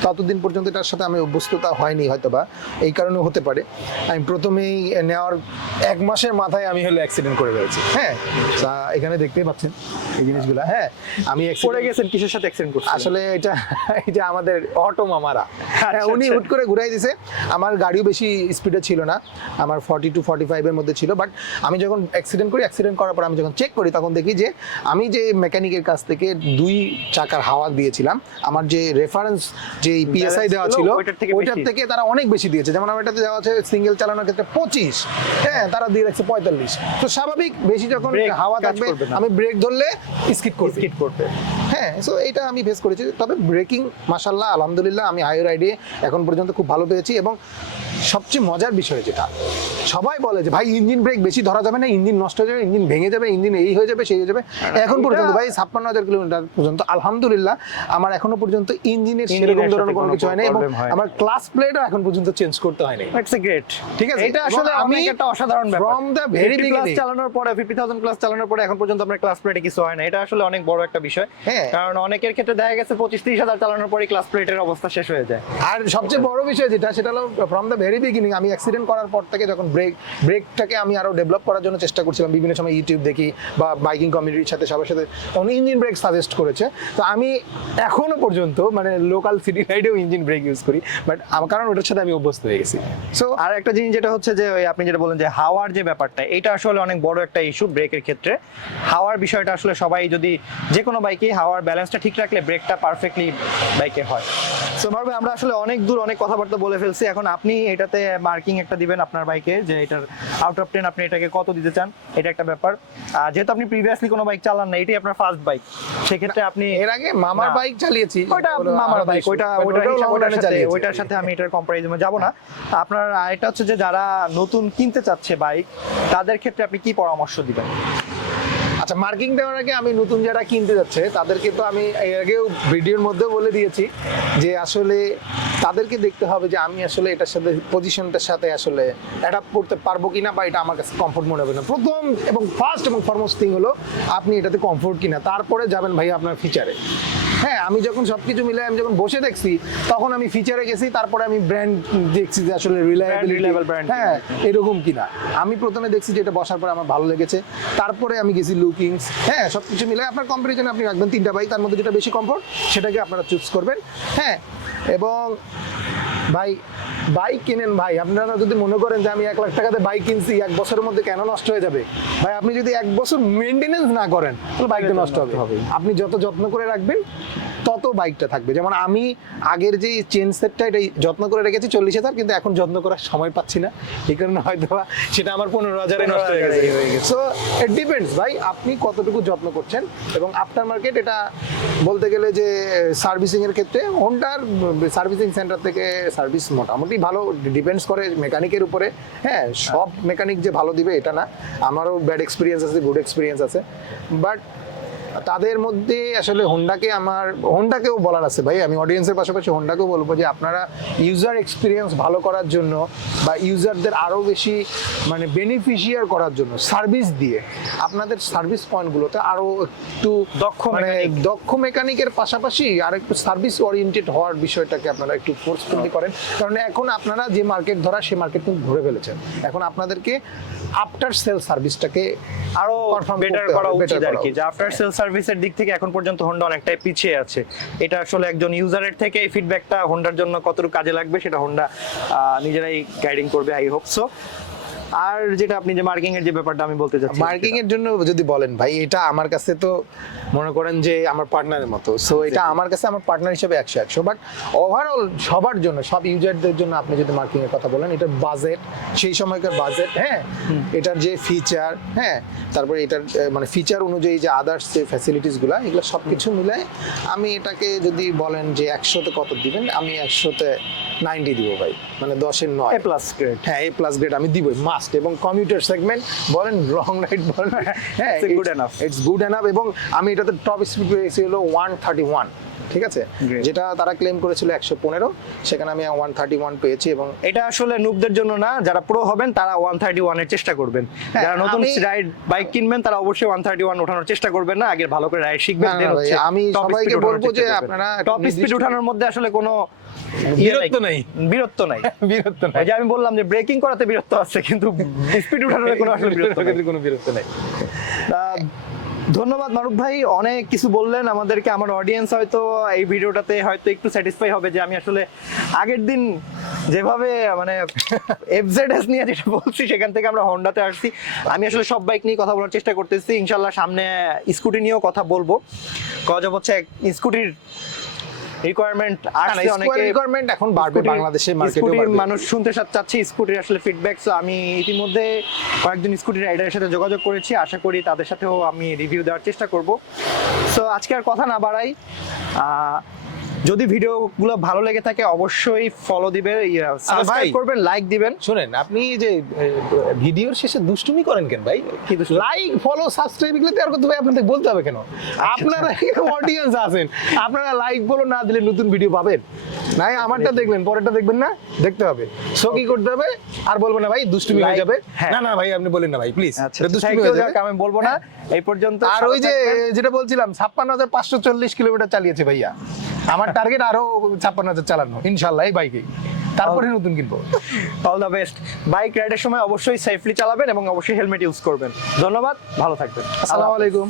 ততদিন পর্যন্ত এটার সাথে আমি অভ্যস্ততা হয়নি হয়তোবা। এই কারণে হতে পারে। আমি প্রথমেই নেওয়ার এক মাসের মাথায় আমি হলো অ্যাক্সিডেন্ট করে ফেলেছি হ্যাঁ। এখানে দেখতেই পাচ্ছেন এই জিনিসগুলো। হ্যাঁ আমি পড়ে গেছেন কিসের সাথে অ্যাক্সিডেন্ট করছেন? আসলে এটা এটা আমাদের অটো মামারা। হ্যাঁ, উনি আচ্ছা। হুট করে ঘুরাই দিছে। আমার গাড়িও বেশি স্পিডে ছিল না। আমার ফর্টি টু ফর্টি ফাইভের মধ্যে ছিল। বাট আমি যখন অ্যাক্সিডেন্ট করি অ্যাক্সিডেন্ট করার পর আমি যখন চেক করি তখন দেখি যে আমি যে মেকানিকের কাছ থেকে দুই চাকার হাওয়া দিয়েছিলাম আমার যে রেফারেন্স যে পিএসআই দেওয়া ছিল, ওইটার থেকে থেকে তারা অনেক বেশি দিয়েছে। যেমন আমার এটাতে দেওয়া আছে সিঙ্গেল চালানোর ক্ষেত্রে পঁচিশ। হ্যাঁ তারা দিয়ে রাখছে পঁয়তাল্লিশ। তো স্বাভাবিক বেশি যখন হাওয়া থাকবে আমি ব্রেক ধরলে স্কিপ করবে। স্কিড করতে হ্যাঁ সো এটা আমি ফেস করেছি। তবে ব্রেকিং মাসাল্লাহ আলহামদুলিল্লাহ আমি হাই রাইডে এখন পর্যন্ত খুব ভালো পেয়েছি এবং সবচেয়ে মজার বিষয় যেটা সবাই বলে যে ভাই ইঞ্জিন ব্রেক বেশি ধরা যাবে না ইঞ্জিন নষ্ট হয়ে যাবে ইঞ্জিন ভেঙে যাবে ইঞ্জিন এই হয়ে যাবে সেই হয়ে যাবে। এখন পর্যন্ত ভাই ছাপ্পান্ন হাজার কিলোমিটার পর্যন্ত আলহামদুলিল্লাহ আমার এখনও পর্যন্ত ইঞ্জিনের সেরকম ধরনের কোনো কিছু হয়নি এবং আমার ক্লাস প্লেটও এখন পর্যন্ত চেঞ্জ করতে হয়নি। ঠিক আছে? এটা আসলে আমি একটা অসাধারণ 50 plus beginning- চালানোর পরে 50000 প্লাস চালানোর পরে এখন পর্যন্ত আপনার ক্লাস প্লেটে কিছু হয় না। এটা আসলে অনেক বড় একটা বিষয়। হ্যাঁ। কারণ অনেকের ক্ষেত্রে দেখা গেছে 25 30 হাজার চালানোর পরে ক্লাস প্লেটের অবস্থা শেষ হয়ে যায়। আর সবচেয়ে বড় বিষয় যেটা সেটা হলো ফ্রম দ্য ভেরি বিগিনিং আমি অ্যাক্সিডেন্ট করার পর থেকে যখন ব্রেক ব্রেকটাকে আমি আরও ডেভেলপ করার জন্য চেষ্টা করছিলাম বিভিন্ন সময় ইউটিউব দেখি বা বাইকিং কমিউনিটির সাথে সবার সাথে তখন ইঞ্জিন ব্রেক সাজেস্ট করেছে। তো আমি এখনও পর্যন্ত মানে লোকাল সিটি রাইডেও ইঞ্জিন ব্রেক ইউজ করি বাট আমার কারণ ওটার সাথে আমি অভ্যস্ত হয়ে গেছি। সো আর একটা জিনিস যেটা হচ্ছে যে আপনি যেটা বলেন যে হাওয়ার যে ব্যাপারটা এটা আসলে অনেক বড় একটা ইস্যু ব্রেকের ক্ষেত্রে। হাওয়ার বিষয়টা আসলে সবাই যদি যে কোনো বাইকে হাওয়ার ব্যালেন্সটা ঠিক রাখলে ব্রেকটা পারফেক্টলি বাইকে হয়। সো ভাবে আমরা আসলে অনেক দূর অনেক কথাবার্তা বলে ফেলছি। এখন আপনি এটাতে মার্কিং একটা দিবেন আপনার বাইকে যে এটার আউট অফ টেন আপনি এটাকে কত দিতে চান এটা একটা ব্যাপার। যেহেতু আপনি প্রিভিয়াসলি কোনো বাইক চালান না এটাই আপনার ফার্স্ট বাইক সেক্ষেত্রে আপনি এর আগে মামার বাইক চালিয়েছি। ওইটা ওটা মামার বাইক। ওইটা ওইটার সাথে। ওইটার সাথে আমি এটার কম্পারিজনে যাব না। আপনার এটা হচ্ছে যে যারা নতুন কিনতে চাচ্ছে বাইক তাদের ক্ষেত্রে আপনি কি পরামর্শ দিবেন। আচ্ছা মার্কিং দেওয়ার আগে আমি নতুন যারা কিনতে যাচ্ছে, তাদেরকে তো আমি এর আগেও ভিডিওর মধ্যে বলে দিয়েছি যে আসলে তাদেরকে দেখতে হবে যে আমি আসলে এটার সাথে, পজিশনটার সাথে আসলে অ্যাডাপ্ট করতে পারব কিনা বা এটা আমার কাছে কমফোর্ট মনে হবে না। প্রথম এবং ফার্স্ট এবং ফরমোস্ট থিং হলো, আপনি এটাতে কমফোর্ট কিনা, তারপরে যাবেন ভাই আপনার ফিচারে হ্যাঁ আমি যখন সবকিছু মিলে আমি যখন বসে দেখছি তখন আমি ফিচারে গেছি তারপরে আমি ব্র্যান্ড দেখছি যে আসলে রিলায়েবল ব্র্যান্ড হ্যাঁ এরকম কিনা। আমি প্রথমে দেখছি যে এটা বসার পরে আমার ভালো লেগেছে। তারপরে আমি গেছি লুকিংস হ্যাঁ সব কিছু মিলে আপনার কম্পারিজনে আপনি রাখবেন তিনটা বাইক তার মধ্যে যেটা বেশি কমফোর্ট সেটাকে আপনারা চুজ করবেন হ্যাঁ এবং ভাই বাইক কিনেন ভাই। আপনারা যদি মনে করেন যে আমি এক লাখ টাকাতে বাইক কিনছি এক বছরের মধ্যে কেন নষ্ট হয়ে যাবে? ভাই আপনি যদি এক বছর মেনটেনেন্স না করেন তাহলে বাইকটা নষ্ট হবে। আপনি যত যত্ন করে রাখবেন তত বাইকটা থাকবে। যেমন আমি আগের যে চেন সেটটা এটা যত্ন করে রেখেছি চল্লিশ হাজার কিন্তু এখন যত্ন করার সময় পাচ্ছি না। এই কারণে হয়তো সেটা আমার পনেরো হাজারে নষ্ট হয়ে গেছে। 15,000 গেছে। সো ইট ডিপেন্ডস ভাই আপনি কতটুকু যত্ন করছেন এবং আফটার মার্কেট এটা বলতে গেলে যে সার্ভিসিং এর ক্ষেত্রে হোন্ডার সার্ভিসিং সেন্টার থেকে সার্ভিস মোটামুটি ভালো ডিপেন্ডস করে মেকানিকের উপরে। হ্যাঁ সব মেকানিক যে ভালো দিবে এটা না। আমারও ব্যাড এক্সপিরিয়েন্স আছে গুড এক্সপিরিয়েন্স আছে। বাট তাদের মধ্যে আসলে হোন্ডাকে আমার হোন্ডাকেও বলার আছে ভাই আমি অডিয়েন্সের পাশাপাশি হোন্ডাকেও বলব যে আপনারা ইউজার এক্সপিরিয়েন্স ভালো করার জন্য বা ইউজারদের আরও বেশি মানে বেনিফিশিয়ার করার জন্য সার্ভিস দিয়ে আপনাদের সার্ভিস পয়েন্টগুলোতে আরও একটু দক্ষ মানে দক্ষ মেকানিকের পাশাপাশি আর একটু সার্ভিস ওরিয়েন্টেড হওয়ার বিষয়টাকে আপনারা একটু ফোর্সফুলি করেন। কারণ এখন আপনারা যে মার্কেট ধরা সেই মার্কেট কিন্তু ধরে ফেলেছেন। এখন আপনাদেরকে আফটার সেল সার্ভিসটাকে আরও বেটার করা উচিত আর কি যে আফটার সেল সার্ভিসের দিক থেকে এখন পর্যন্ত হোন্ডা অনেকটাই পিছিয়ে আছে। এটা আসলে একজন ইউজারের থেকে এই ফিডব্যাকটা হোন্ডার জন্য কতটুকু কাজে লাগবে, সেটা হোন্ডা নিজেরাই গাইডিং করবে আই হোপ সো আর যেটা আপনি যে মার্কিং এর যে ব্যাপারটা আমি বলতে চাচ্ছি মার্কিং এর জন্য যদি বলেন ভাই এটা আমার কাছে তো মনে করেন যে আমার পার্টনারের মতো। সো এটা আমার কাছে আমার পার্টনার হিসেবে একশো একশো। বাট ওভারঅল সবার জন্য সব ইউজারদের জন্য আপনি যদি মার্কিং এর কথা বলেন এটার বাজেট সেই সময়কার বাজেট হ্যাঁ এটার যে ফিচার হ্যাঁ তারপরে এটার মানে ফিচার অনুযায়ী যে আদার্স যে ফ্যাসিলিটিসগুলা এগুলো সব কিছু মিলাই আমি এটাকে যদি বলেন যে একশোতে কত দিবেন আমি একশোতে নাইনটি দিব ভাই। মানে দশের নয়। এ প্লাস গ্রেড হ্যাঁ এ প্লাস গ্রেড আমি দিবই মাস্ট এবং কমিউটার সেগমেন্ট বলেন লং রাইড বলেন (laughs) হ্যাঁ good enough. It's good enough এবং আমি এটাতে টপ স্পিড পেয়েছি হলো ওয়ান থার্টি ওয়ান ঠিক আছে? যেটা তারা ক্লেম করেছিল একশো পনেরো সেখানে আমি ওয়ান থার্টি ওয়ান পেয়েছি এবং এটা আসলে নুবদের জন্য না যারা প্রো হবেন তারা ওয়ান থার্টি ওয়ানের চেষ্টা করবেন। হ্যাঁ, যারা নতুন রাইড বাইক কিনবেন তারা অবশ্যই ওয়ান থার্টি ওয়ান ওঠানোর চেষ্টা করবেন না আগে ভালো করে রাইড শিখবেন হচ্ছে আমি সবাইকে বলব যে আপনারা টপ স্পিড ওঠানোর মধ্যে আসলে কোনো বিরক্ত নেই। বীরত্ব নাই। বিরক্ত ওই (laughs) যে আমি বললাম যে ব্রেকিং করাতে বীরত্ব আছে কিন্তু স্পিড উঠানোর কোনো আসলে কোনো বিরক্ত নেই। ধন্যবাদ মারুফ ভাই। অনেক কিছু বললেন। আমাদেরকে আমার অডিয়েন্স হয়তো এই ভিডিওটাতে হয়তো একটু স্যাটিসফাই হবে যে আমি আসলে আগের দিন যেভাবে মানে (laughs) এফজেডএস নিয়ে যেটা বলছি সেখান থেকে আমরা হন্ডাতে আসছি। আমি আসলে সব বাইক নিয়ে কথা বলার চেষ্টা করতেছি। ইনশাল্লাহ সামনে স্কুটি নিয়েও কথা বলব। কজ হচ্ছে স্কুটির রিকোয়ারমেন্ট আসছে অনেকে রিকোয়ারমেন্ট এখন বাড়বে বাংলাদেশে মার্কেটে মানুষ শুনতে চাচ্ছে স্কুটির আসলে ফিডব্যাক সো আমি ইতিমধ্যে কয়েকজন স্কুটি রাইডারের সাথে যোগাযোগ করেছি আশা করি তাদের সাথেও আমি রিভিউ দেওয়ার চেষ্টা করব। সো আজকে আর কথা না বাড়াই আহ, যদি ভিডিওগুলো ভালো লেগে থাকে অবশ্যই ফলো দিবেন সাবস্ক্রাইব করবেন লাইক দিবেন। শুনেন আপনি যে ভিডিওর শেষে দুষ্টুমি করেন কেন ভাই? লাইক ফলো সাবস্ক্রাইব এগুলো দেওয়ার কথা ভাই আপনাদের বলতে হবে কেন? আপনারা অডিয়েন্স আছেন আপনারা লাইক ফলো না দিলে নতুন ভিডিও পাবেন। নাই আমারটা দেখবেন পরেরটা দেখবেন না দেখতে হবে। সো কি করতে হবে? আর বলব না ভাই দুষ্টুমি হয়ে যাবে। হ্যাঁ। না না ভাই আপনি বলেন না ভাই প্লিজ আচ্ছা দুষ্টুমি হয়ে যাবে। আমি বলব না। এই পর্যন্ত আর ওই যে যেটা বলছিলাম ছাপ্পান্ন হাজার পাঁচশো চল্লিশ কিলোমিটার চালিয়েছে ভাইয়া। আমার টার্গেট আরও ছাপ্পান্ন হাজার চালানো ইনশাল্লাহ এই বাইকে তারপরে নতুন কিনবো। অল দ্য বেস্ট বাইক রাইডের সময় অবশ্যই সেফলি চালাবেন এবং অবশ্যই হেলমেট ইউজ করবেন। ধন্যবাদ ভালো থাকবেন। আসসালামু আলাইকুম।